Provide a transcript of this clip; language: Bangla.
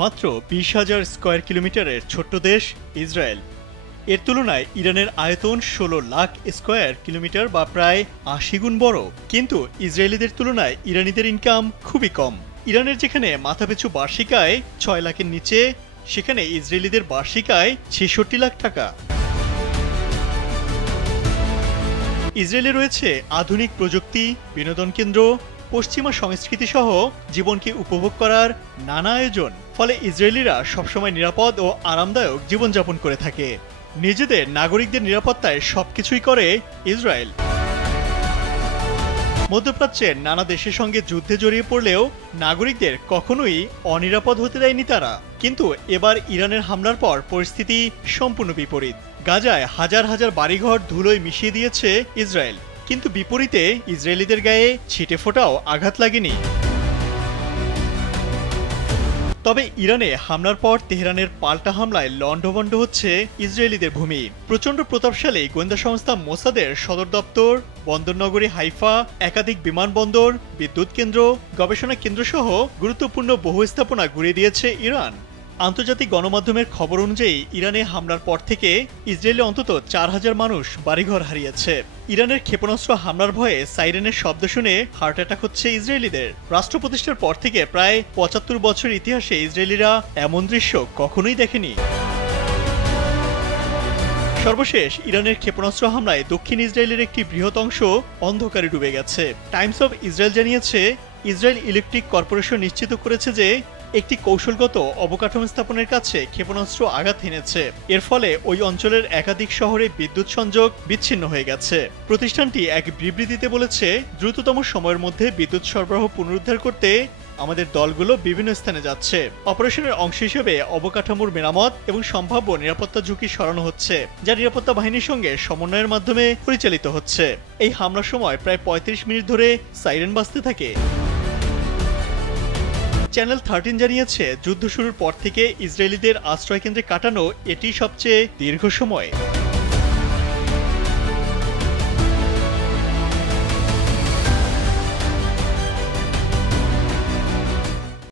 মাত্র ২০,০০০ স্কয়ার কিলোমিটারের ছোট্ট দেশ ইসরায়েল। এর তুলনায় ইরানের আয়তন ১৬ লাখ স্কয়ার কিলোমিটার বা প্রায় ৮০ গুণ বড়। কিন্তু ইসরায়েলিদের তুলনায় ইরানিদের ইনকাম খুবই কম। ইরানের যেখানে মাথাপিছু বার্ষিক আয় ৬ লাখের নিচে, সেখানে ইসরায়েলিদের বার্ষিক আয় ৬৬ লাখ টাকা। ইসরায়েলে রয়েছে আধুনিক প্রযুক্তি, বিনোদন কেন্দ্র, পশ্চিমা সংস্কৃতি সহ জীবনকে উপভোগ করার নানা আয়োজন। ফলে ইসরায়েলিরা সবসময় নিরাপদ ও আরামদায়ক জীবনযাপন করে থাকে। নিজেদের নাগরিকদের নিরাপত্তায় সবকিছুই করে ইসরায়েল। মধ্যপ্রাচ্যের নানা দেশের সঙ্গে যুদ্ধে জড়িয়ে পড়লেও নাগরিকদের কখনোই অনিরাপদ হতে দেয়নি তারা। কিন্তু এবার ইরানের হামলার পর পরিস্থিতি সম্পূর্ণ বিপরীত। গাজায় হাজার হাজার বাড়িঘর ধুলোয় মিশিয়ে দিয়েছে ইসরায়েল, কিন্তু বিপরীতে ইসরায়েলিদের গায়ে ছিটে ফোটাও আঘাত লাগেনি। তবে ইরানে হামলার পর তেহরানের পাল্টা হামলায় লণ্ডভণ্ড হচ্ছে ইসরায়েলিদের ভূমি। প্রচণ্ড প্রতাপশালী গোয়েন্দা সংস্থা মোসাদের সদর দপ্তর, বন্দরনগরী হাইফা, একাধিক বিমানবন্দর, বিদ্যুৎ কেন্দ্র, গবেষণা কেন্দ্র সহ গুরুত্বপূর্ণ বহু স্থাপনা গুঁড়িয়ে দিয়েছে ইরান। আন্তর্জাতিক গণমাধ্যমের খবর অনুযায়ী ইরানে হামলার পর থেকে ইসরায়েলে অন্তত ৪,০০০ মানুষ বাড়িঘর হারিয়েছে। ইরানের ক্ষেপণাস্ত্র হামলার ভয়ে সাইরেনের শব্দ শুনে হার্ট অ্যাটাক হচ্ছে ইসরায়েলিদের। রাষ্ট্র প্রতিষ্ঠার পর থেকে প্রায় ৭৫ বছর ইতিহাসে ইসরায়েলিরা এমন দৃশ্য কখনোই দেখেনি। সর্বশেষ ইরানের ক্ষেপণাস্ত্র হামলায় দক্ষিণ ইসরায়েলের একটি বৃহৎ অংশ অন্ধকারে ডুবে গেছে। টাইমস অব ইসরায়েল জানিয়েছে, ইসরায়েল ইলেকট্রিক কর্পোরেশন নিশ্চিত করেছে যে একটি কৌশলগত অবকাঠামো স্থাপনের কাছে ক্ষেপণাস্ত্র আঘাত হেনেছে। এর ফলে ওই অঞ্চলের একাধিক শহরে বিদ্যুৎ সংযোগ বিচ্ছিন্ন হয়ে গেছে। প্রতিষ্ঠানটি এক বিবৃতিতে বলেছে, দ্রুততম সময়ের মধ্যে বিদ্যুৎ সরবরাহ পুনরুদ্ধার করতে আমাদের দলগুলো বিভিন্ন স্থানে যাচ্ছে। অপারেশনের অংশ হিসেবে অবকাঠামোর মেরামত এবং সম্ভাব্য নিরাপত্তা ঝুঁকি সরানো হচ্ছে, যা নিরাপত্তা বাহিনীর সঙ্গে সমন্বয়ের মাধ্যমে পরিচালিত হচ্ছে। এই হামলার সময় প্রায় ৩৫ মিনিট ধরে সাইরেন বাজতে থাকে। চ্যানেল 13 জানিয়েছে, যুদ্ধ শুরুর পর থেকে ইসরায়েলিদের আশ্রয়কেন্দ্রে কাটানো এটি সবচেয়ে দীর্ঘ সময়।